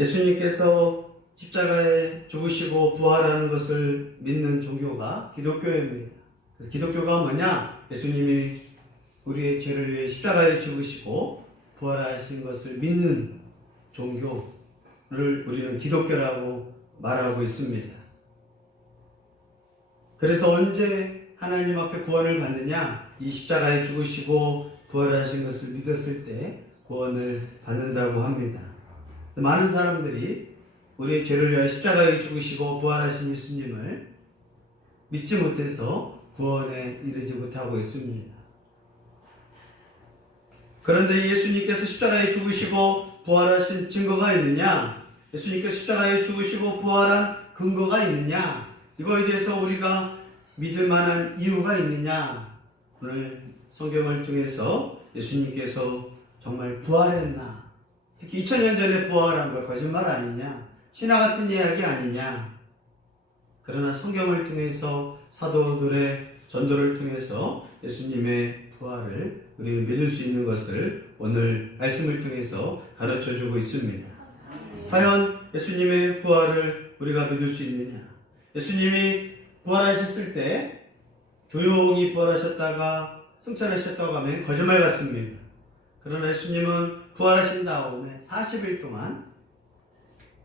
예수님께서 십자가에 죽으시고 부활하는 것을 믿는 종교가 기독교입니다. 그래서 기독교가 뭐냐? 예수님이 우리의 죄를 위해 십자가에 죽으시고 부활하신 것을 믿는 종교를 우리는 기독교라고 말하고 있습니다. 그래서 언제 하나님 앞에 구원을 받느냐? 이 십자가에 죽으시고 부활하신 것을 믿었을 때 구원을 받는다고 합니다. 많은 사람들이 우리의 죄를 위하여 십자가에 죽으시고 부활하신 예수님을 믿지 못해서 구원에 이르지 못하고 있습니다. 그런데 예수님께서 십자가에 죽으시고 부활하신 증거가 있느냐? 예수님께서 십자가에 죽으시고 부활한 근거가 있느냐? 이거에 대해서 우리가 믿을 만한 이유가 있느냐? 오늘 성경을 통해서 예수님께서 정말 부활했나? 특히 2000년 전에 부활한 걸 거짓말 아니냐? 신화 같은 이야기 아니냐? 그러나 성경을 통해서 사도들의 전도를 통해서 예수님의 부활을 우리는 믿을 수 있는 것을 오늘 말씀을 통해서 가르쳐주고 있습니다. 과연 예수님의 부활을 우리가 믿을 수 있느냐? 예수님이 부활하셨을 때 조용히 부활하셨다가 승천하셨다고 하면 거짓말 같습니다. 그러나 예수님은 부활하신 다음에 40일 동안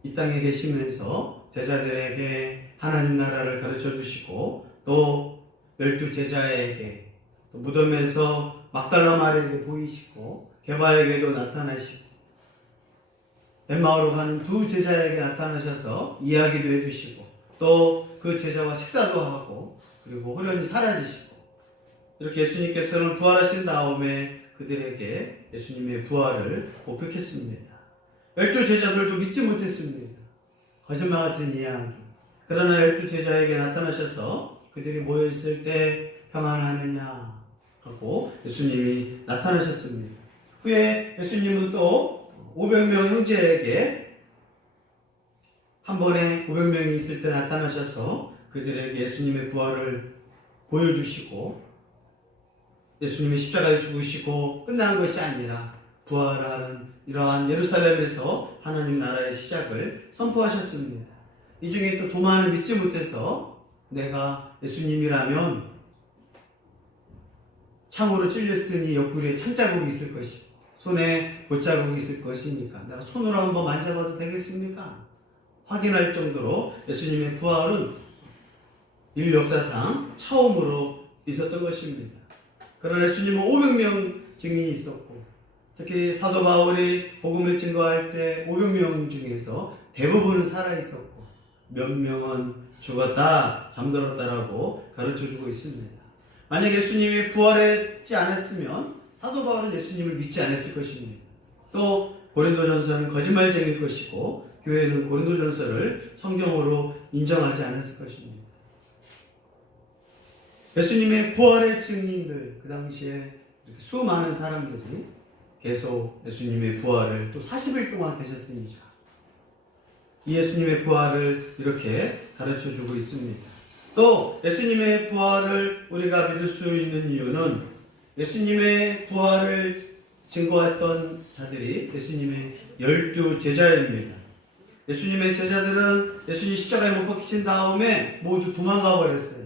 이 땅에 계시면서 제자들에게 하나님 나라를 가르쳐 주시고 또 12제자에게 또 무덤에서 막달라 마리아에게 보이시고 게바에게도 나타나시고 엠마오로 가는 두 제자에게 나타나셔서 이야기도 해주시고 또 그 제자와 식사도 하고 그리고 호련히 사라지시고 이렇게 예수님께서는 부활하신 다음에 그들에게 예수님의 부활을 목격했습니다. 12제자들도 믿지 못했습니다. 거짓말 같은 이야기. 그러나 12제자에게 나타나셔서 그들이 모여있을 때 평안하느냐 하고 예수님이 나타나셨습니다. 후에 예수님은 또 500명 형제에게 한 번에 500명이 있을 때 나타나셔서 그들에게 예수님의 부활을 보여주시고 예수님이 십자가에 죽으시고 끝난 것이 아니라 부활하는 이러한 예루살렘에서 하나님 나라의 시작을 선포하셨습니다. 이 중에 또 도마는 믿지 못해서 내가 예수님이라면 창으로 찔렸으니 옆구리에 찬자국이 있을 것이고 손에 못자국이 있을 것이니까 내가 손으로 한번 만져봐도 되겠습니까? 확인할 정도로 예수님의 부활은 인류 역사상 처음으로 있었던 것입니다. 그러나 예수님은 500명 증인이 있었고 특히 사도 바울이 복음을 증거할 때 500명 중에서 대부분은 살아있었고 몇 명은 죽었다 잠들었다라고 가르쳐주고 있습니다. 만약 예수님이 부활했지 않았으면 사도 바울은 예수님을 믿지 않았을 것입니다. 또 고린도전서는 거짓말쟁이일 것이고 교회는 고린도전서를 성경으로 인정하지 않았을 것입니다. 예수님의 부활의 증인들 그 당시에 이렇게 수많은 사람들이 계속 예수님의 부활을 또 40일 동안 계셨습니다. 이 예수님의 부활을 이렇게 가르쳐주고 있습니다. 또 예수님의 부활을 우리가 믿을 수 있는 이유는 예수님의 부활을 증거했던 자들이 예수님의 12제자입니다. 예수님의 제자들은 예수님 십자가에 못 박히신 다음에 모두 도망가 버렸어요.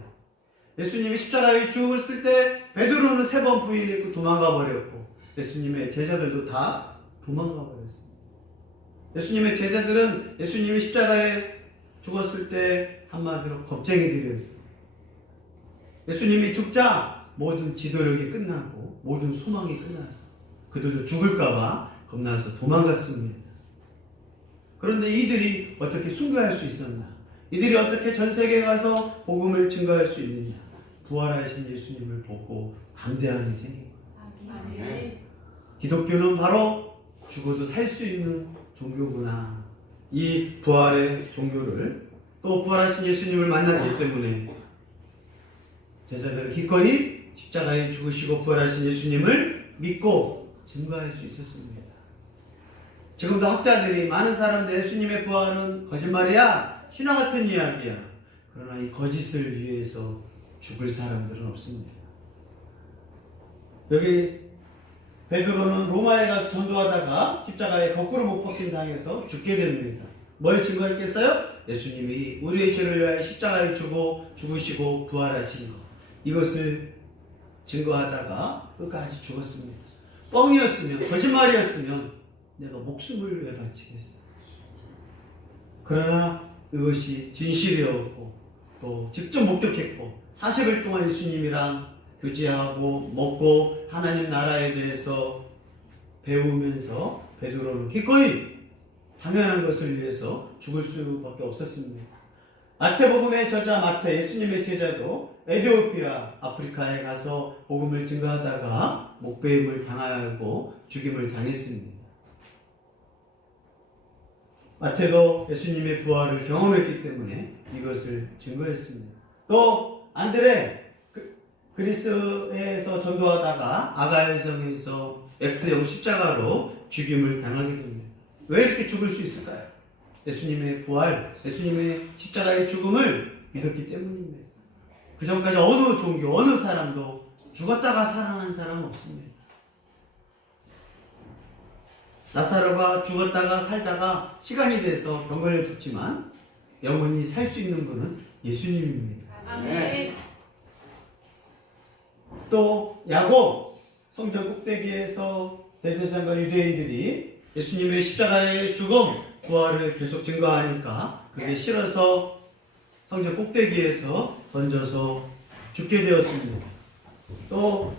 예수님이 십자가에 죽었을 때 베드로는 3번 부인했고 도망가 버렸고 예수님의 제자들도 다 도망가 버렸습니다. 예수님의 제자들은 예수님이 십자가에 죽었을 때 한마디로 겁쟁이들이었어요. 예수님이 죽자 모든 지도력이 끝나고 모든 소망이 끝나서 그들도 죽을까봐 겁나서 도망갔습니다. 그런데 이들이 어떻게 순교할 수 있었나? 이들이 어떻게 전 세계에 가서 복음을 증거할 수 있느냐? 부활하신 예수님을 보고 담대함이 생긴 거예요. 기독교는 바로 죽어도 살 수 있는 종교구나. 이 부활의 종교를 또 부활하신 예수님을 만났기 때문에 제자들은 기꺼이 십자가에 죽으시고 부활하신 예수님을 믿고 증거할 수 있었습니다. 지금도 학자들이 많은 사람들 예수님의 부활은 거짓말이야, 신화 같은 이야기야. 그러나 이 거짓을 위해서 죽을 사람들은 없습니다. 여기 베드로는 로마에 가서 전도하다가 십자가에 거꾸로 못 박힌 당해서 죽게 됩니다. 뭘 증거했겠어요? 예수님이 우리의 죄를 위하여 십자가에 죽으시고 부활하신 것, 이것을 증거하다가 끝까지 죽었습니다. 뻥이었으면, 거짓말이었으면 내가 목숨을 왜 바치겠어? 그러나 이것이 진실이었고 또 직접 목격했고 40일 동안 예수님이랑 교제하고 먹고 하나님 나라에 대해서 배우면서 베드로는 기꺼이 당연한 것을 위해서 죽을 수밖에 없었습니다. 마태복음의 저자 마태, 예수님의 제자도 에티오피아, 아프리카에 가서 복음을 증거하다가 목배임을 당하고 죽임을 당했습니다. 마태도 예수님의 부활을 경험했기 때문에 이것을 증거했습니다. 또 안드레, 그리스에서 전도하다가 아가야성에서 X형 십자가로 죽임을 당하게 됩니다. 왜 이렇게 죽을 수 있을까요? 예수님의 부활, 예수님의 십자가의 죽음을 믿었기 때문입니다. 그 전까지 어느 종교, 어느 사람도 죽었다가 살아난 사람은 없습니다. 나사로가 죽었다가 살다가 시간이 돼서 병 걸려 죽지만 영원히 살 수 있는 분은 예수님입니다. 아멘. 또 야곱, 성전 꼭대기에서 대제사장과 유대인들이 예수님의 십자가의 죽음, 부활을 계속 증거하니까 그게 싫어서 성전 꼭대기에서 던져서 죽게 되었습니다. 또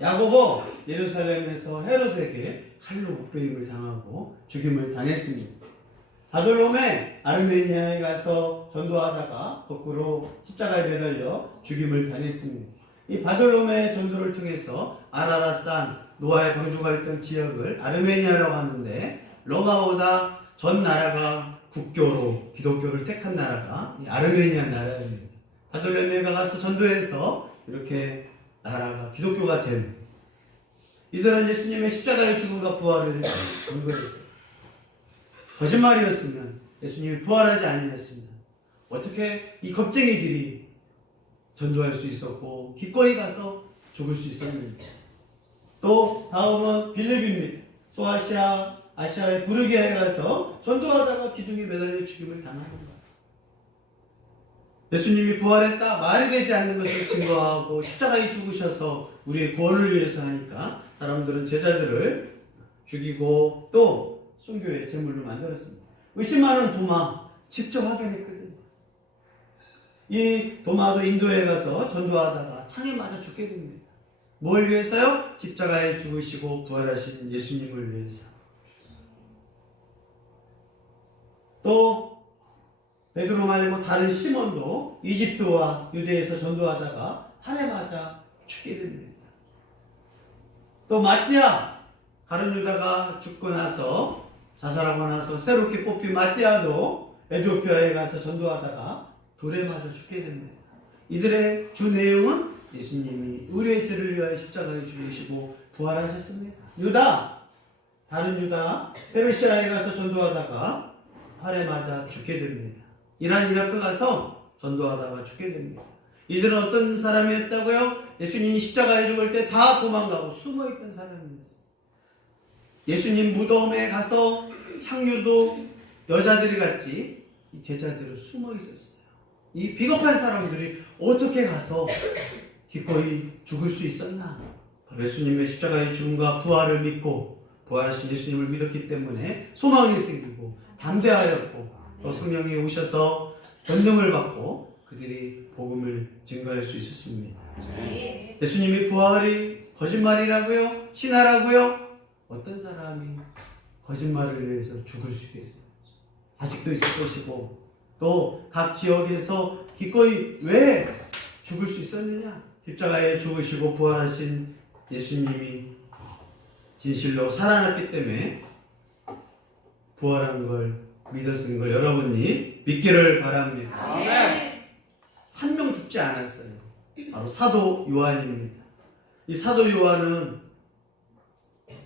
야고보 예루살렘에서 헤롯에게 칼로 목베임을 당하고 죽임을 당했습니다. 바돌롬에 아르메니아에 가서 전도하다가 거꾸로 십자가에 매달려 죽임을 당했습니다. 이 바돌롬의 전도를 통해서 아라라산, 노아의 방주가 있던 지역을 아르메니아라고 하는데 로마보다 전 나라가 국교로 기독교를 택한 나라가 이 아르메니아 나라입니다. 바돌롬에 가서 전도해서 이렇게 나라가 기독교가 된, 이들은 예수님의 십자가의 죽음과 부활을 증거했어요. 거짓말이었으면 예수님이 부활하지 아니했습니다. 어떻게 이 겁쟁이들이 전도할 수 있었고 기꺼이 가서 죽을 수 있었는지. 또 다음은 빌립입니다. 아시아의 부르기아에 가서 전도하다가 기둥에 매달려 죽임을 당하는 거예요. 예수님이 부활했다 말이 되지 않는 것을 증거하고 십자가에 죽으셔서 우리의 구원을 위해서 하니까 사람들은 제자들을 죽이고 또 순교의 제물로 만들었습니다. 의심 많은 도마 직접 확인했거든요. 이 도마도 인도에 가서 전도하다가 창에 맞아 죽게 됩니다. 뭘 위해서요? 십자가에 죽으시고 부활하신 예수님을 위해서. 또 베드로 말고 다른 시몬도 이집트와 유대에서 전도하다가 칼에 맞아 죽게 됩니다. 또 마띠아, 가룟 유다가 죽고 나서 자살하고 나서 새롭게 뽑힌 마띠아도 에티오피아에 가서 전도하다가 돌에 맞아 죽게 됩니다. 이들의 주 내용은 예수님이 우리의 죄를 위하여 십자가에 죽으시고 부활하셨습니다. 다른 유다, 페르시아에 가서 전도하다가 활에 맞아 죽게 됩니다. 이라크 가서 전도하다가 죽게 됩니다. 이들은 어떤 사람이었다고요? 예수님이 십자가에 죽을 때 다 도망가고 숨어있던 사람이었어요. 예수님 무덤에 가서 향유도 여자들이 갔지 이 제자들은 숨어 있었어요. 이 비겁한 사람들이 어떻게 가서 기꺼이 죽을 수 있었나? 예수님의 십자가의 죽음과 부활을 믿고 부활하신 예수님을 믿었기 때문에 소망이 생기고 담대하였고 또 성령이 오셔서 권능을 받고 그들이 복음을 증거할 수 있었습니다. 예수님이 부활이 거짓말이라고요? 신하라고요? 어떤 사람이 거짓말을 위해서 죽을 수 있겠습니까? 아직도 있을 것이고 또 각 지역에서 기꺼이 왜 죽을 수 있었느냐? 십자가에 죽으시고 부활하신 예수님이 진실로 살아났기 때문에 부활한 걸 믿었은 걸 여러분이 믿기를 바랍니다. 한 명 죽지 않았어요. 바로 사도 요한입니다. 이 사도 요한은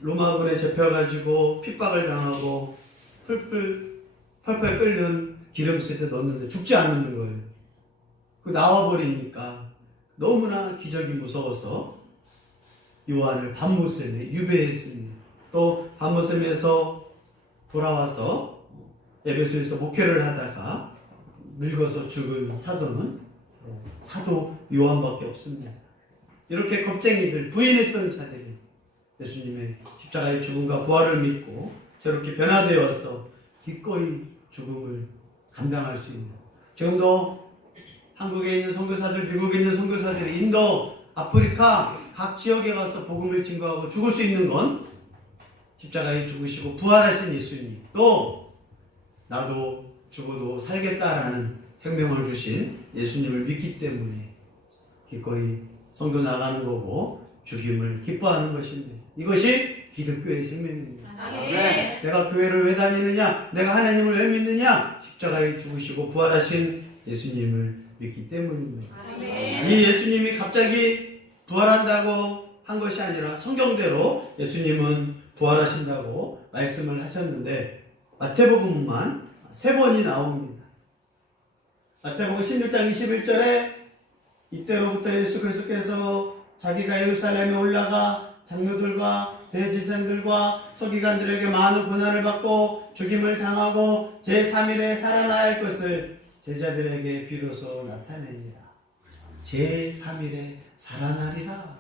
로마군에 잡혀가지고 핍박을 당하고 펄펄 끓는 기름솥에 넣었는데 죽지 않는 거예요. 그 나와버리니까 너무나 기적이 무서워서 요한을 밤모섬에 유배했습니다. 또 밤모섬에서 돌아와서 에베소에서 목회를 하다가 늙어서 죽은 사도는 사도 요한밖에 없습니다. 이렇게 겁쟁이들, 부인했던 자들이 예수님의 십자가의 죽음과 부활을 믿고 새롭게 변화되어서 기꺼이 죽음을 감당할 수 있는, 지금도 한국에 있는 선교사들, 미국에 있는 선교사들이 인도, 아프리카 각 지역에 가서 복음을 증거하고 죽을 수 있는 건 십자가에 죽으시고 부활하신 예수님, 또 나도 죽어도 살겠다라는 생명을 주신 예수님을 믿기 때문에 기꺼이 선교 나가는 거고 죽임을 기뻐하는 것입니다. 이것이 기독교의 생명입니다. 네. 내가 교회를 왜 다니느냐, 내가 하나님을 왜 믿느냐, 십자가에 죽으시고 부활하신 예수님을 믿기 때문입니다. 이 예수님이 갑자기 부활한다고 한 것이 아니라 성경대로 예수님은 부활하신다고 말씀을 하셨는데 마태복음만 3번이 나옵니다. 마태복음 16장 21절에 이때로부터 예수 그리스도께서 자기가 예루살렘에 올라가 장로들과 대제사장들과 서기관들에게 많은 고난을 받고 죽임을 당하고 제3일에 살아날 것을 제자들에게 비로소 나타냅니다. 제3일에 살아나리라.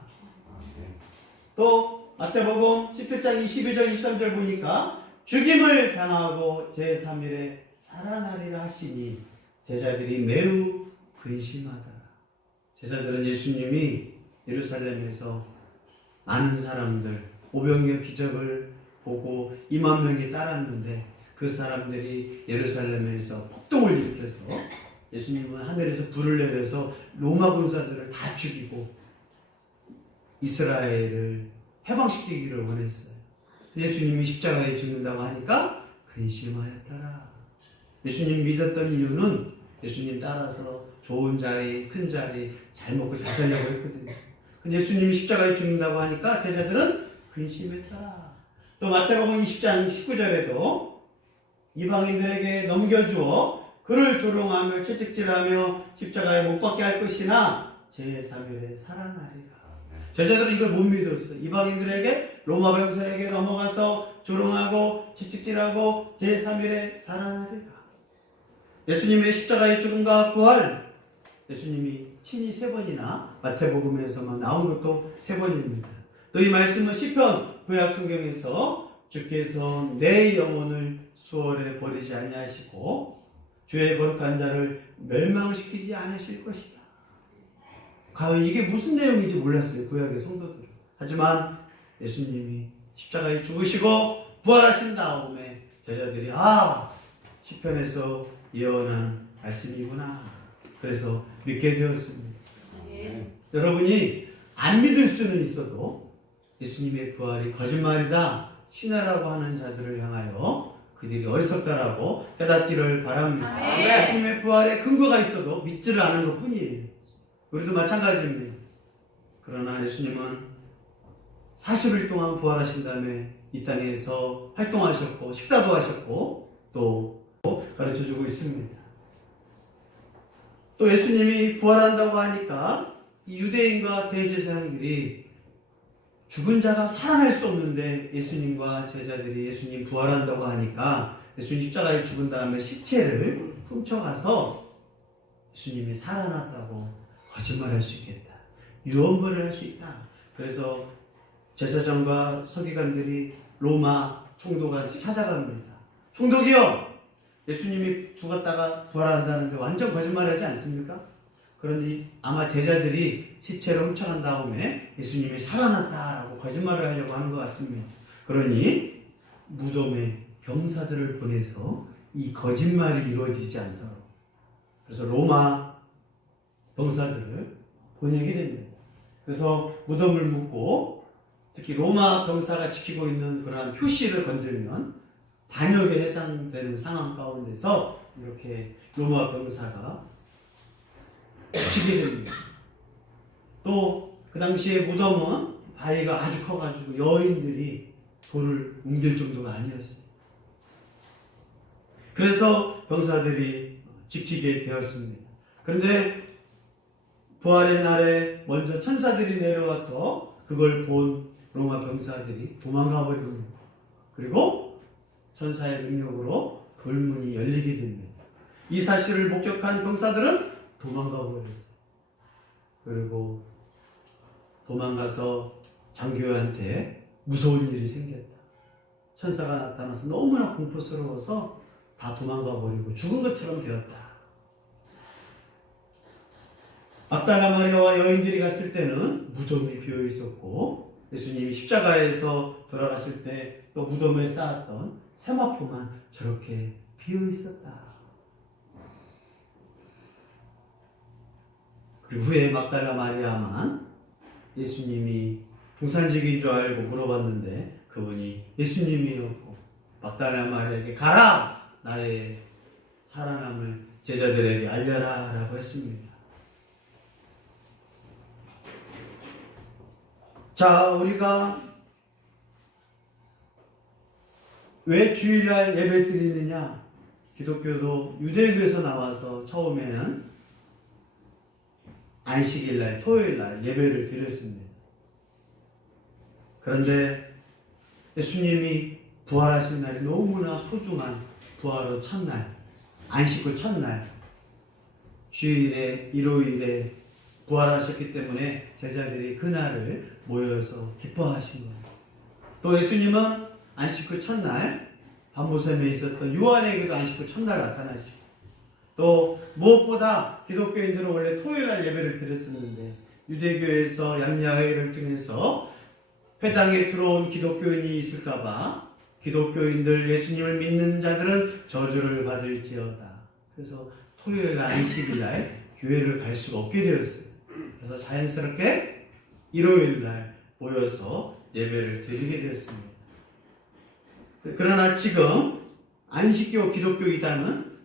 또 마태복음 17장 22절 23절 보니까 죽임을 당하고 제3일에 살아나리라 하시니 제자들이 매우 근심하더라. 제자들은 예수님이 예루살렘에서 많은 사람들, 오병이어 기적을 보고 2만 명이 따랐는데 그 사람들이 예루살렘에서 폭동을 일으켜서 예수님은 하늘에서 불을 내려서 로마 군사들을 다 죽이고 이스라엘을 해방시키기를 원했어요. 예수님이 십자가에 죽는다고 하니까 근심하였더라. 예수님 믿었던 이유는 예수님 따라서 좋은 자리, 큰 자리, 잘 먹고 잘 살려고 했거든요. 근데 예수님이 십자가에 죽는다고 하니까 제자들은 근심했다. 또 마태복음 20장 19절에도 이방인들에게 넘겨주어 그를 조롱하며 채찍질하며 십자가에 못 박게 할 것이나 제3일에 살아나리라. 제자들은 이걸 못 믿었어요. 이방인들에게, 로마 병사에게 넘어가서 조롱하고 채찍질하고 제3일에 살아나리라. 예수님의 십자가의 죽음과 부활, 예수님이 친히 3번이나 마태복음에서만 나온 것도 3번입니다. 또 이 말씀은 시편 구약 성경에서 주께서 내 영혼을 수월에 버리지 아니하시고 주의 거룩한 자를 멸망시키지 않으실 것이다. 과연 이게 무슨 내용인지 몰랐어요, 구약의 성도들은. 하지만 예수님이 십자가에 죽으시고 부활하신 다음에 제자들이 시편에서 예언한 말씀이구나. 그래서 믿게 되었습니다. 여러분이 안 믿을 수는 있어도 예수님의 부활이 거짓말이다, 신하라고 하는 자들을 향하여 그들이 어리석다라고 깨닫기를 바랍니다. 예수님의 부활에 근거가 있어도 믿지를 않은 것 뿐이에요. 우리도 마찬가지입니다. 그러나 예수님은 40일 동안 부활하신 다음에 이 땅에서 활동하셨고 식사도 하셨고 또 가르쳐주고 있습니다. 또 예수님이 부활한다고 하니까 이 유대인과 대제사장들이 죽은 자가 살아날 수 없는데 예수님과 제자들이 예수님 부활한다고 하니까 예수님 십자가에 죽은 다음에 시체를 훔쳐가서 예수님이 살아났다고 거짓말할 수 있겠다. 유언벌을 할 수 있다. 그래서 제사장과 서기관들이 로마 총독한테 찾아갑니다. 총독이요! 예수님이 죽었다가 부활한다는데 완전 거짓말하지 않습니까? 그런데 아마 제자들이 시체를 훔쳐간 다음에 예수님이 살아났다라고 거짓말을 하려고 하는 것 같습니다. 그러니 무덤에 병사들을 보내서 이 거짓말이 이루어지지 않도록, 그래서 로마 병사들을 보내게 됩니다. 그래서 무덤을 묻고 특히 로마 병사가 지키고 있는 그러한 표시를 건들면 반역에 해당되는 상황 가운데서 이렇게 로마 병사가 죽이게 됩니다. 또 그 당시에 무덤은 바위가 아주 커가지고 여인들이 돌을 옮길 정도가 아니었어요. 그래서 병사들이 지키게 되었습니다. 그런데 부활의 날에 먼저 천사들이 내려와서 그걸 본 로마 병사들이 도망가 버리는 거예요. 그리고 천사의 능력으로 돌문이 열리게 됩니다. 이 사실을 목격한 병사들은 도망가 버렸어요. 그리고 도망가서 장교한테 무서운 일이 생겼다. 천사가 나타나서 너무나 공포스러워서 다 도망가 버리고 죽은 것처럼 되었다. 막달라 마리아와 여인들이 갔을 때는 무덤이 비어 있었고, 예수님이 십자가에서 돌아가실 때 또 무덤에 쌓았던 세마포만 저렇게 비어 있었다. 그리고 후에 막달라 마리아만 예수님이 동산직인 줄 알고 물어봤는데 그분이 예수님이었고, 막달라 마리아에게 가라! 나의 살아남을 제자들에게 알려라 라고 했습니다. 자, 우리가 왜 주일날 예배 드리느냐? 기독교도 유대교에서 나와서 처음에는 안식일날, 토요일날 예배를 드렸습니다. 그런데 예수님이 부활하신 날이 너무나 소중한 부활 후 첫날, 안식 후 첫날, 주일에, 일요일에 부활하셨기 때문에 제자들이 그날을 모여서 기뻐하신 거예요. 또 예수님은 안식 후 첫날 밤보섬에 있었던 요한에게도 안식 후 첫날 나타나시고, 또 무엇보다 기독교인들은 원래 토요일날 예배를 드렸었는데 유대교에서 양야회를 통해서 회당에 들어온 기독교인이 있을까봐 기독교인들, 예수님을 믿는 자들은 저주를 받을지어다. 그래서 토요일날 안식일날 교회를 갈 수가 없게 되었어요. 그래서 자연스럽게 일요일날 모여서 예배를 드리게 되었습니다. 그러나 지금 안식교 기독교 이단은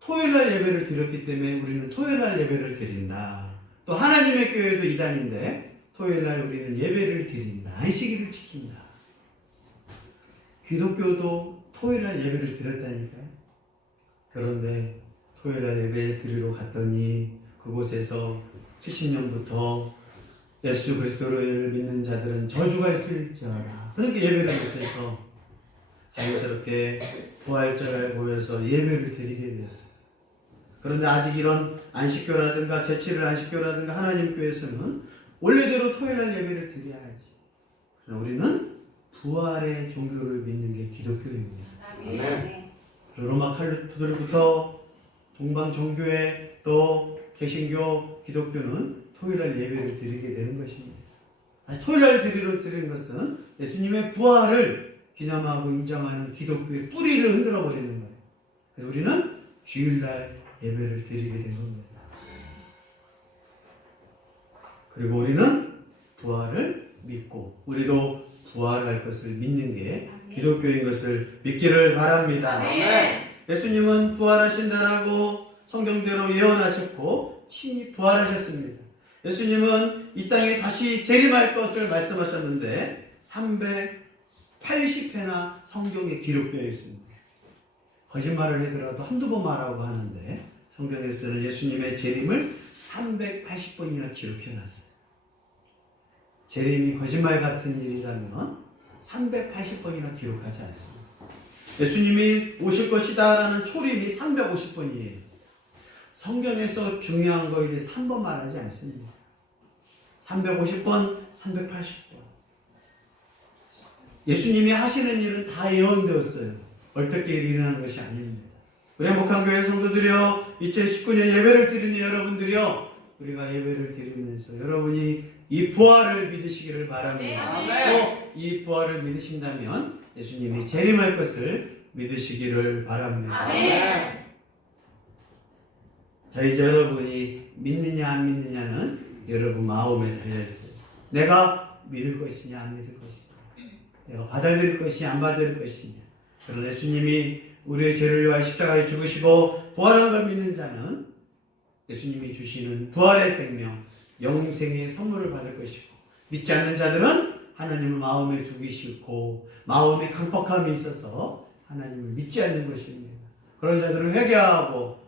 토요일날 예배를 드렸기 때문에 우리는 토요일날 예배를 드린다. 또 하나님의 교회도 이단인데 토요일날 우리는 예배를 드린다. 안식일을 지킨다. 기독교도 토요일날 예배를 드렸다니까요. 그런데 토요일날 예배 드리러 갔더니 그곳에서 70년부터 예수 그리스도를 믿는 자들은 저주가 있을지어다. 그렇게 예배를 못해서 자연스럽게 부활절에 모여서 예배를 드리게 되었어요. 그런데 아직 이런 안식교라든가 제7일 안식교라든가 하나님 교회에서는 원래대로 토요일날 예배를 드려야지. 그러나 우리는 부활의 종교를 믿는 게 기독교입니다. 아멘. 로마 칼토릭부터 동방 종교회 또 개신교 기독교는 토요일날 예배를 드리게 되는 것입니다. 토요일날 드리는 것은 예수님의 부활을 기념하고 인정하는 기독교의 뿌리를 흔들어 버리는 거예요. 그래서 우리는 주일날 예배를 드리게 된 겁니다. 그리고 우리는 부활을 믿고 우리도 부활할 것을 믿는 게 기독교인 것을 믿기를 바랍니다. 예수님은 부활하신다라고 성경대로 예언하셨고 친히 부활하셨습니다. 예수님은 이 땅에 다시 재림할 것을 말씀하셨는데 380회나 성경에 기록되어 있습니다. 거짓말을 하더라도 한두 번 말하고 하는데 성경에서는 예수님의 재림을 380번이나 기록해놨어요. 재림이 거짓말 같은 일이라면 380번이나 기록하지 않습니다. 예수님이 오실 것이다 라는 초림이 350번이에요. 성경에서 중요한 거에 대해서 한 번 말하지 않습니다. 350번, 380번. 예수님이 하시는 일은 다 예언되었어요. 얼떨결에 일어나는 것이 아닙니다. 우리 행복한 교회 성도들이여, 2019년 예배를 드리는 여러분들이여, 우리가 예배를 드리면서 여러분이 이 부활을 믿으시기를 바랍니다. 또 이 부활을 믿으신다면 예수님이 재림할 것을 믿으시기를 바랍니다. 아멘. 자, 이제 여러분이 믿느냐 안 믿느냐는 여러분 마음에 달려있어요. 내가 믿을 것이냐 안 믿을 것이냐, 내가 받아들일 것이냐 안 받아들일 것이냐. 그러나 예수님이 우리의 죄를 위하여 십자가에 죽으시고 부활한 걸 믿는 자는 예수님이 주시는 부활의 생명, 영생의 선물을 받을 것이고, 믿지 않는 자들은 하나님을 마음에 두기 싫고 마음에 강박함이 있어서 하나님을 믿지 않는 것입니다. 그런 자들은 회개하고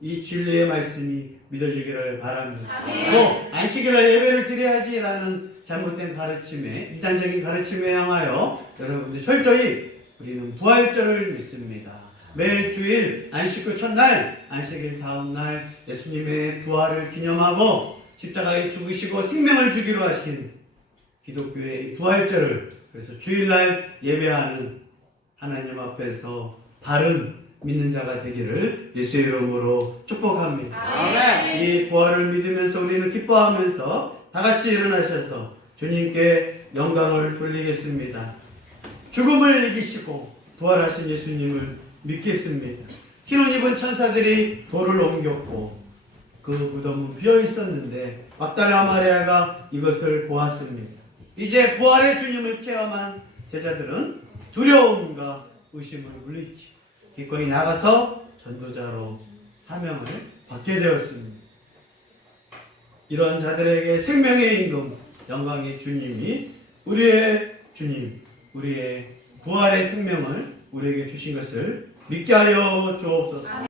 이 진리의 말씀이 믿어지기를 바랍니다. 또 안식일날 예배를 드려야지라는 잘못된 가르침에, 이단적인 가르침에 향하여 여러분들 철저히 우리는 부활절을 믿습니다. 매주일 안식 후 첫날, 안식일 다음날 예수님의 부활을 기념하고 십자가에 죽으시고 생명을 주기로 하신 기독교의 부활절을, 그래서 주일날 예배하는 하나님 앞에서 바른 믿는 자가 되기를 예수의 이름으로 축복합니다. 아멘. 이 부활을 믿으면서 우리는 기뻐하면서 다 같이 일어나셔서 주님께 영광을 돌리겠습니다. 죽음을 이기시고 부활하신 예수님을 믿겠습니다. 흰옷 입은 천사들이 돌을 옮겼고 그 무덤은 비어 있었는데 막달라 마리아가 이것을 보았습니다. 이제 부활의 주님을 체험한 제자들은 두려움과 의심을 물리치고 기꺼이 나가서 전도자로 사명을 받게 되었습니다. 이런 자들에게 생명의 임금, 영광의 주님이 우리의 주님, 우리의 부활의 생명을 우리에게 주신 것을 믿게 하여 주옵소서.